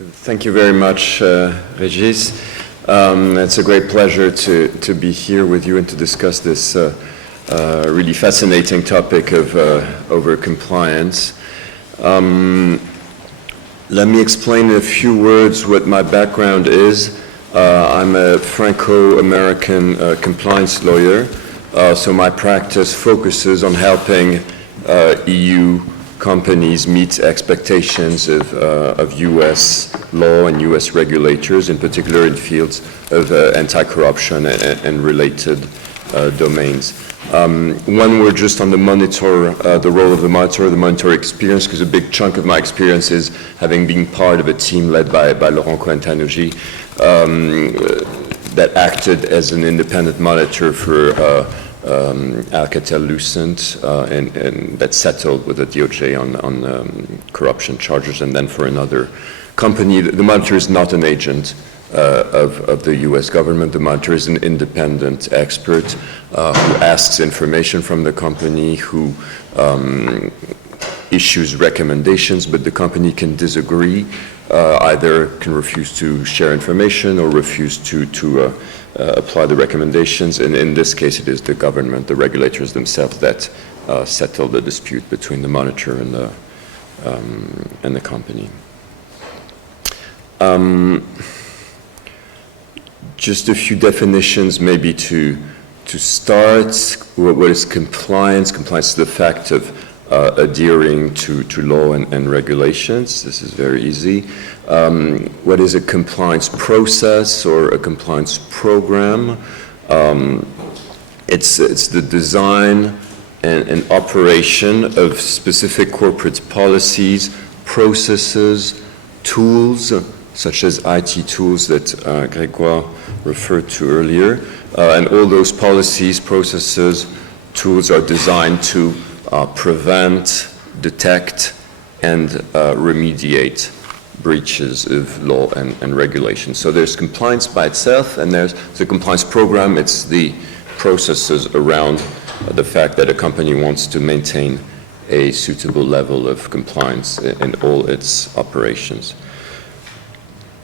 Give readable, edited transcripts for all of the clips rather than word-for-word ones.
Thank you very much, Regis. It's a great pleasure to be here with you and to discuss this really fascinating topic of over-compliance. Let me explain in a few words what my background is. I'm a Franco-American compliance lawyer, so my practice focuses on helping EU companies meet expectations of U.S. law and U.S. regulators, in particular in fields of anti-corruption and related domains. One word just on the monitor, the role of the monitor experience, because a big chunk of my experience is having been part of a team led by Laurent Cohen-Tanougy that acted as an independent monitor for Alcatel-Lucent and that settled with the DOJ on corruption charges, and then for another company. The monitor is not an agent of the U.S. government. The monitor is an independent expert who asks information from the company, who issues recommendations, but the company can disagree, either can refuse to share information or refuse to apply the recommendations. And in this case, it is the government, the regulators themselves, that settle the dispute between the monitor and the company. Just a few definitions maybe to start. What is compliance? Compliance is the fact of adhering to law and regulations. This is very easy. What is a compliance process or a compliance program? It's the design and operation of specific corporate policies, processes, tools, such as IT tools that Grégoire referred to earlier. And all those policies, processes, tools are designed to prevent, detect, and remediate breaches of law and regulation. So there's compliance by itself, and there's the compliance program. It's the processes around the fact that a company wants to maintain a suitable level of compliance in all its operations.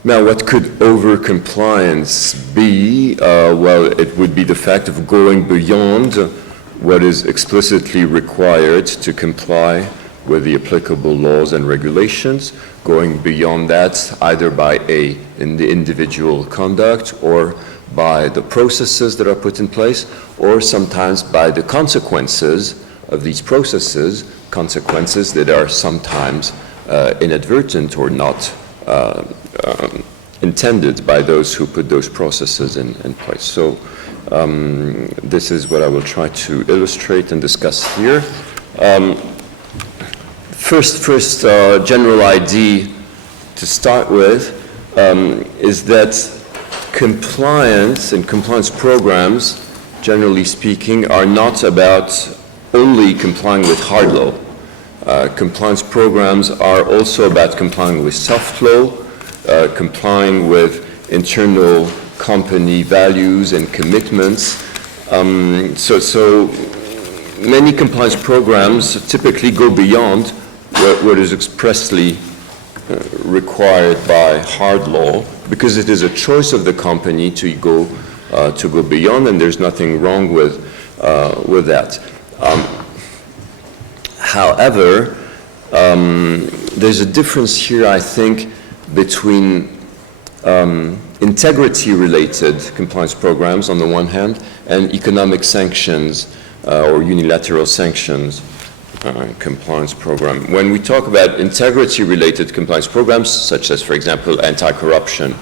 Now, what could over-compliance be? Well, it would be the fact of going beyond what is explicitly required to comply with the applicable laws and regulations, going beyond that either in the individual conduct or by the processes that are put in place, or sometimes by the consequences of these processes, consequences that are sometimes inadvertent or not intended by those who put those processes in place. So this is what I will try to illustrate and discuss here. First general idea to start with is that compliance and compliance programs, generally speaking, are not about only complying with hard law. Compliance programs are also about complying with soft law, complying with internal company values and commitments. So many compliance programs typically go beyond what is expressly required by hard law, because it is a choice of the company to go beyond, and there's nothing wrong with that. However, there's a difference here, I think, between integrity-related compliance programs on the one hand and economic sanctions or unilateral sanctions compliance program. When we talk about integrity-related compliance programs, such as, for example, anti-corruption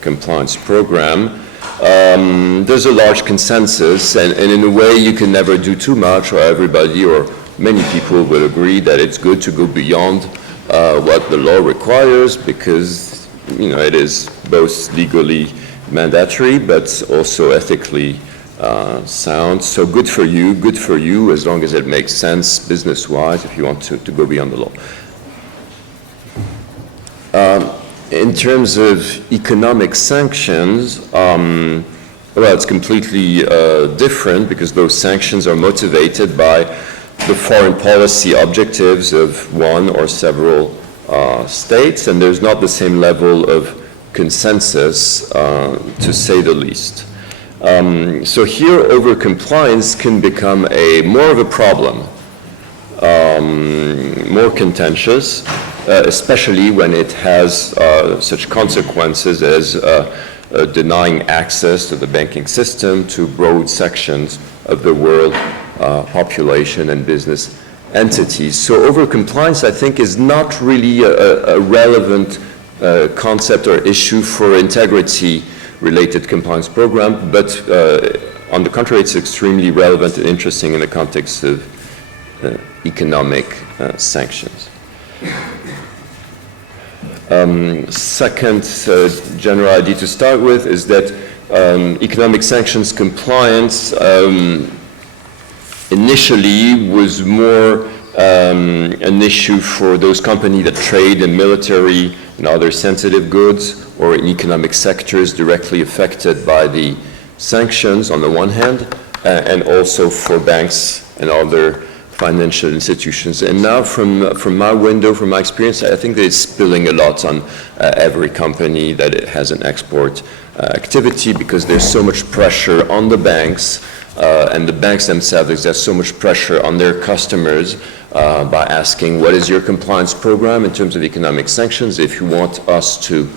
compliance program, there's a large consensus, and in a way you can never do too much, or everybody or many people will agree that it's good to go beyond what the law requires, because it is both legally mandatory but also ethically sound. So good for you, as long as it makes sense business-wise, if you want to go beyond the law. In terms of economic sanctions, well, it's completely different, because those sanctions are motivated by the foreign policy objectives of one or several states, and there's not the same level of consensus, to say the least. So here, overcompliance can become more of a problem, more contentious, especially when it has such consequences as denying access to the banking system to broad sections of the world population and business entities. So overcompliance, I think, is not really a relevant concept or issue for integrity-related compliance program, but on the contrary, it's extremely relevant and interesting in the context of economic sanctions. Second general idea to start with is that economic sanctions compliance initially was more an issue for those companies that trade in military and other sensitive goods or in economic sectors directly affected by the sanctions on the one hand, and also for banks and other financial institutions. And now from my window, from my experience, I think that it's spilling a lot on every company that it has an export activity, because there's so much pressure on the banks, and the banks themselves exert so much pressure on their customers by asking, what is your compliance program in terms of economic sanctions? If you want us to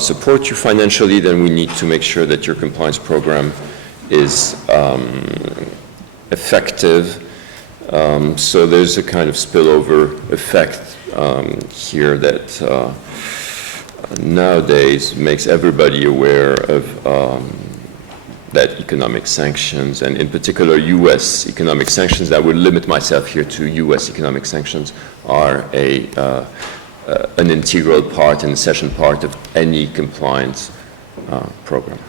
support you financially, then we need to make sure that your compliance program is effective. So there's a kind of spillover effect here that nowadays makes everybody aware of that economic sanctions, and in particular U.S. economic sanctions. I would limit myself here to U.S. economic sanctions are an integral part, an essential part of any compliance program.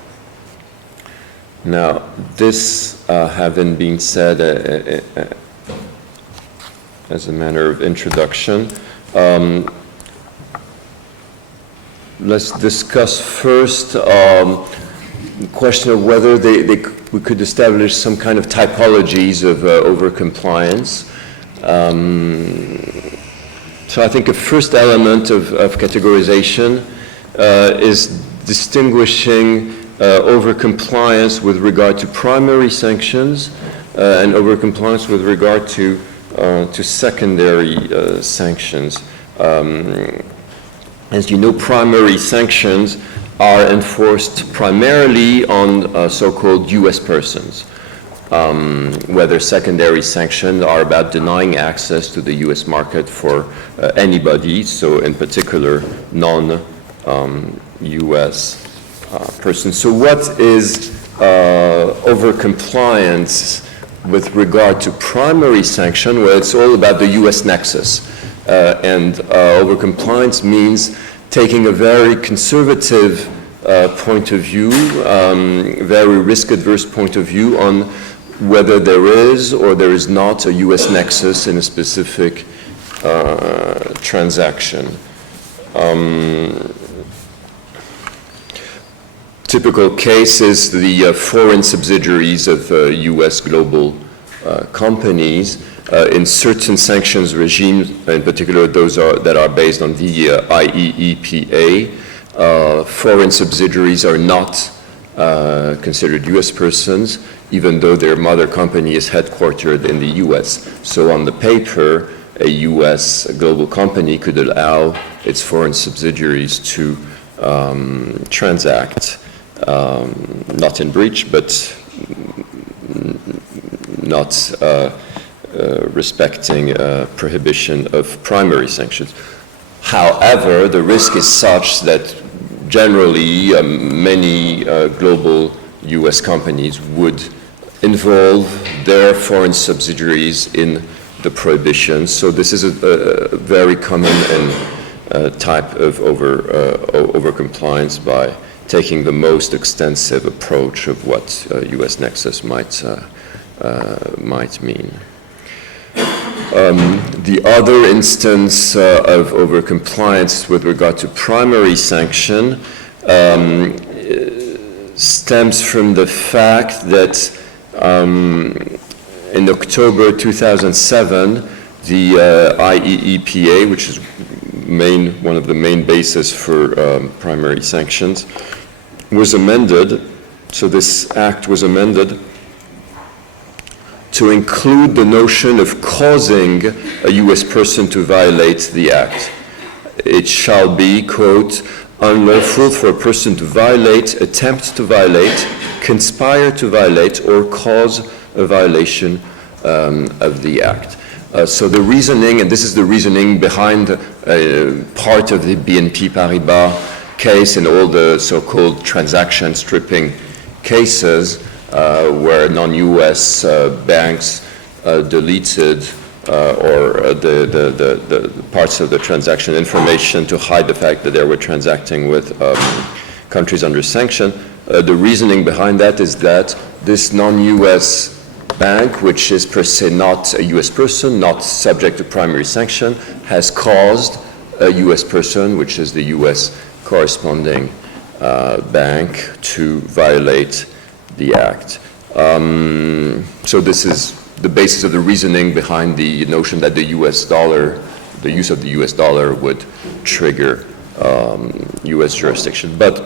Now, this having been said as a matter of introduction, let's discuss first the question of whether we could establish some kind of typologies of overcompliance. So I think a first element of categorization is distinguishing overcompliance with regard to primary sanctions and overcompliance with regard to secondary sanctions. As you know, primary sanctions are enforced primarily on so-called U.S. persons, whether secondary sanctions are about denying access to the U.S. market for anybody, so in particular non-U.S. persons. So what is overcompliance with regard to primary sanction? Well, it's all about the U.S. nexus, and overcompliance means taking a very conservative point of view, very risk-adverse point of view on whether there is or there is not a U.S. nexus in a specific transaction. Typical case is the foreign subsidiaries of U.S. global companies. In certain sanctions regimes, in particular those that are based on the IEEPA, foreign subsidiaries are not considered U.S. persons, even though their mother company is headquartered in the U.S. So on the paper, a U.S. global company could allow its foreign subsidiaries to transact, not in breach, but not respecting prohibition of primary sanctions. However, the risk is such that generally many global U.S. companies would involve their foreign subsidiaries in the prohibition. So this is a very common and type of overcompliance by taking the most extensive approach of what U.S. nexus might mean. The other instance of overcompliance with regard to primary sanction stems from the fact that in October 2007, the IEEPA, which is one of the main bases for primary sanctions, was amended. So this act was amended to include the notion of causing a U.S. person to violate the act. It shall be, quote, unlawful for a person to violate, attempt to violate, conspire to violate, or cause a violation of the act. So the reasoning, and this is the reasoning behind part of the BNP Paribas case and all the so-called transaction stripping cases where non-U.S. banks deleted the parts of the transaction information to hide the fact that they were transacting with countries under sanction. The reasoning behind that is that this non-U.S. bank, which is per se not a U.S. person, not subject to primary sanction, has caused a U.S. person, which is the U.S. corresponding bank, to violate the act. So this is the basis of the reasoning behind the notion that the U.S. dollar, the use of the U.S. dollar would trigger U.S. jurisdiction. But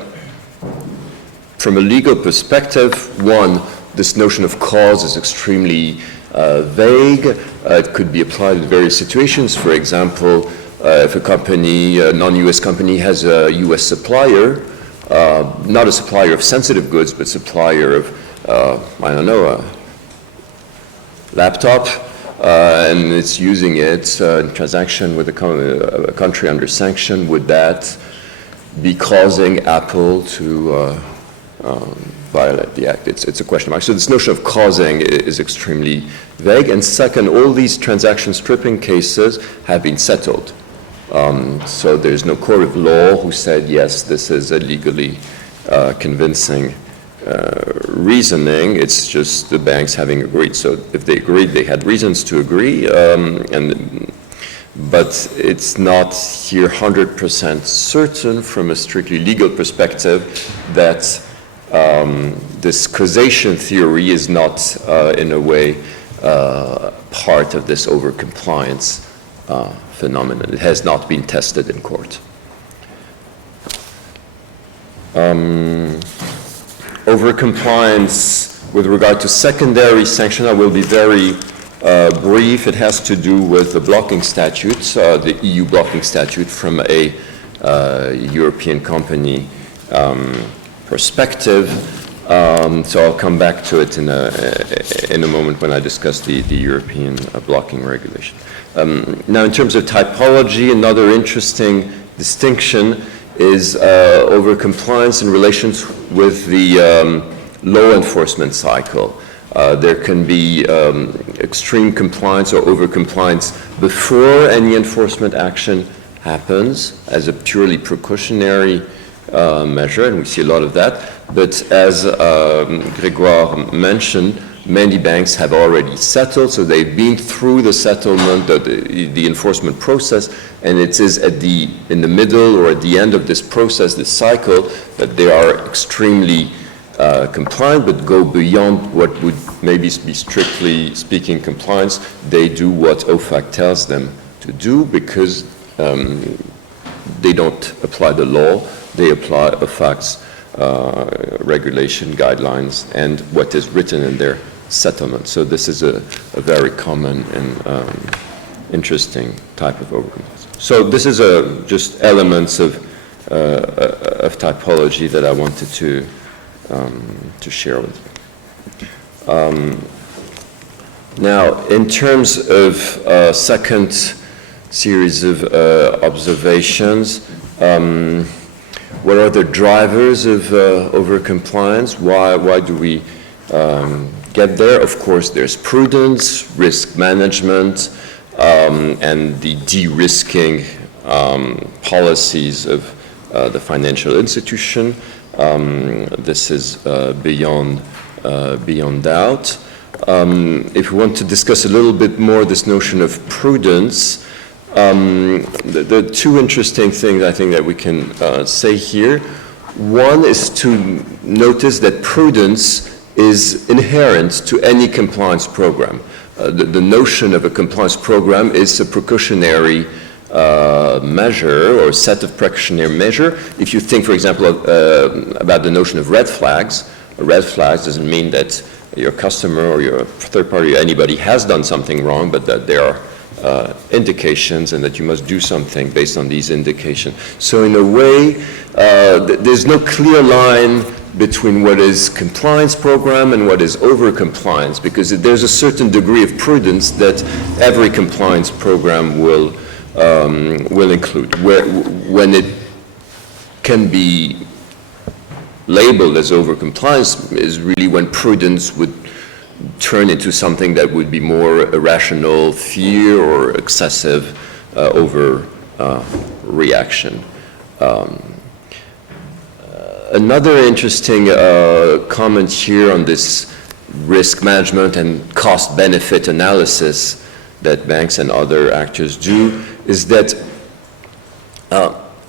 from a legal perspective, one, this notion of cause is extremely vague. It could be applied in various situations. For example, if a company, a non-U.S. company, has a U.S. supplier, not a supplier of sensitive goods, but supplier of, I don't know, a laptop, and it's using it in transaction with a country under sanction, would that be causing Apple to violate the act? It's a question mark. So this notion of causing is extremely vague. And second, all these transaction stripping cases have been settled. So there's no court of law who said, yes, this is a legally convincing reasoning. It's just the banks having agreed. So if they agreed, they had reasons to agree, but it's not here 100% certain from a strictly legal perspective that this causation theory is not in a way part of this overcompliance phenomenon. It has not been tested in court. Overcompliance with regard to secondary sanction, I will be very brief. It has to do with the blocking statutes, the EU blocking statute from a European company perspective. So I'll come back to it in a moment when I discuss the European blocking regulation. Now, in terms of typology, another interesting distinction is overcompliance in relation with the law enforcement cycle. There can be extreme compliance or overcompliance before any enforcement action happens as a purely precautionary measure, and we see a lot of that. But as Grégoire mentioned, many banks have already settled, so they've been through the settlement, the enforcement process, and it is in the middle or at the end of this process, this cycle, that they are extremely compliant, but go beyond what would maybe be strictly speaking compliance. They do what OFAC tells them to do because they don't apply the law, they apply OFAC's regulation guidelines and what is written in their settlement. So this is a very common and interesting type of overcompliance. So this is just elements of typology that I wanted to share with you. Now, in terms of second series of observations, what are the drivers of overcompliance? Why do we get there? Of course, there's prudence, risk management, and the de-risking policies of the financial institution. This is beyond doubt. If we want to discuss a little bit more this notion of prudence, the two interesting things I think that we can say here. One is to notice that prudence is inherent to any compliance program. The notion of a compliance program is a precautionary measure or set of precautionary measure. If you think, for example, about the notion of red flags, a red flag doesn't mean that your customer or your third party or anybody has done something wrong, but that there are indications and that you must do something based on these indications. So in a way, there's no clear line between what is compliance program and what is over-compliance, because there's a certain degree of prudence that every compliance program will include. When it can be labeled as over-compliance is really when prudence would turn into something that would be more irrational fear or excessive reaction. Another interesting comment here on this risk management and cost-benefit analysis that banks and other actors do is that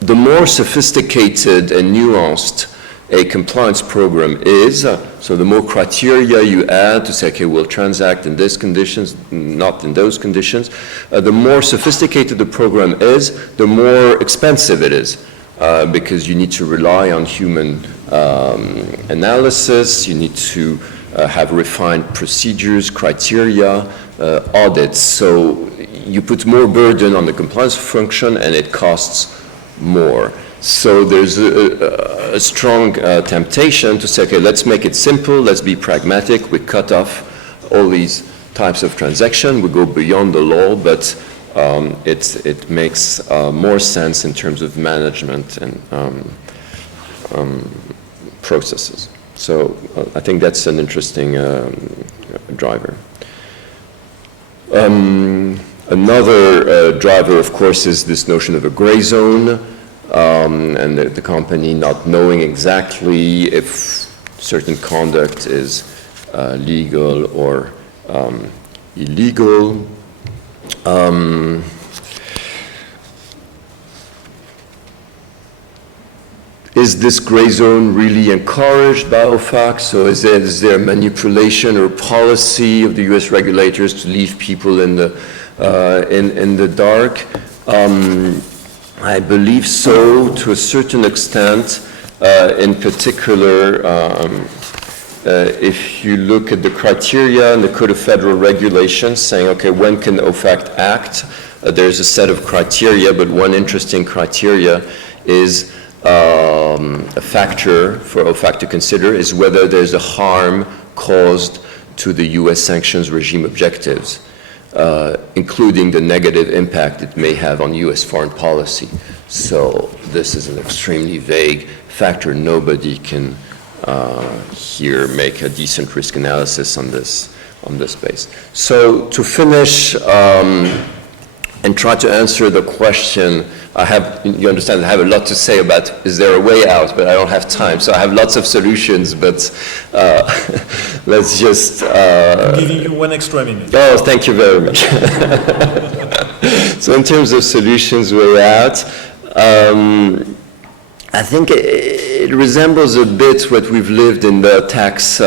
the more sophisticated and nuanced a compliance program is, so the more criteria you add to say, okay, we'll transact in these conditions, not in those conditions, the more sophisticated the program is, the more expensive it is, because you need to rely on human analysis, you need to have refined procedures, criteria, audits. So you put more burden on the compliance function and it costs more. So there's a strong temptation to say, okay, let's make it simple, let's be pragmatic, we cut off all these types of transaction, we go beyond the law, but it makes more sense in terms of management and processes. So I think that's an interesting driver. Another driver, of course, is this notion of a gray zone. And the company not knowing exactly if certain conduct is legal or illegal. Is this gray zone really encouraged by OFAC? So is there manipulation or policy of the U.S. regulators to leave people in the dark? I believe so, to a certain extent. In particular, if you look at the criteria in the Code of Federal Regulations saying, okay, when can OFAC act? There's a set of criteria, but one interesting criteria is a factor for OFAC to consider is whether there's a harm caused to the U.S. sanctions regime objectives. Including the negative impact it may have on U.S. foreign policy. So this is an extremely vague factor. Nobody can here make a decent risk analysis on this base. So to finish and try to answer the question, you understand, I have a lot to say about is there a way out, but I don't have time. So I have lots of solutions, but let's just... I'm giving you 1 extra minute. Oh, thank you very much. So in terms of solutions way out, I think it resembles a bit what we've lived in the tax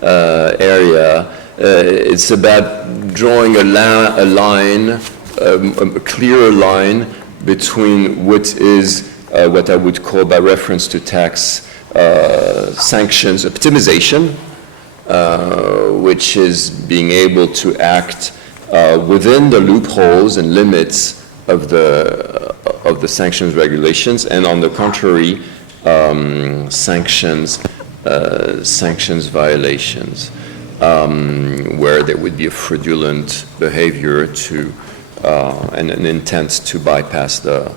area. It's about drawing a line, a clearer line between what is what I would call, by reference to tax sanctions optimization, which is being able to act within the loopholes and limits of the sanctions regulations, and on the contrary, sanctions violations, where there would be a fraudulent behavior and an intent to bypass the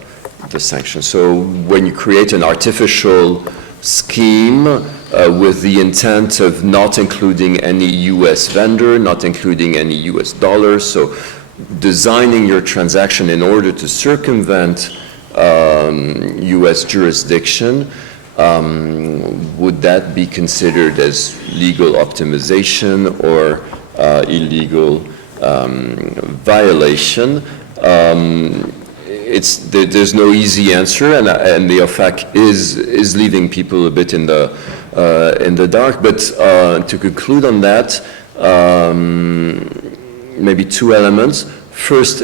sanctions. So when you create an artificial scheme with the intent of not including any U.S. vendor, not including any U.S. dollars, so designing your transaction in order to circumvent U.S. jurisdiction, would that be considered as legal optimization or illegal violation? There's no easy answer, and the OFAC is leaving people a bit in the dark. But to conclude on that, maybe 2 elements. First,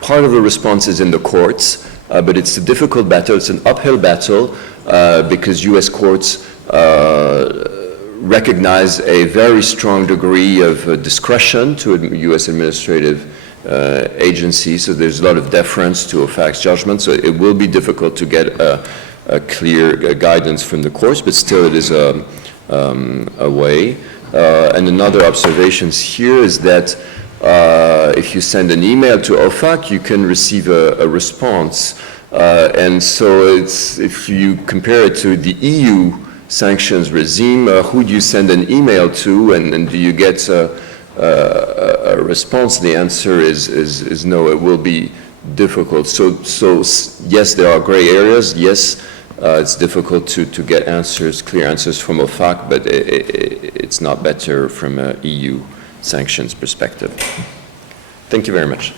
part of the response is in the courts, but it's a difficult battle. It's an uphill battle because U.S. courts recognize a very strong degree of discretion to U.S. administrative agencies, so there's a lot of deference to OFAC's judgment, so it will be difficult to get a clear guidance from the courts, but still it is a way. And another observation here is that if you send an email to OFAC, you can receive a response. And so if you compare it to the EU sanctions regime, who do you send an email to, and do you get a response? The answer is no. It will be difficult. So yes, there are gray areas. Yes, it's difficult to get answers, clear answers from OFAC, but it's not better from an EU sanctions perspective. Thank you very much.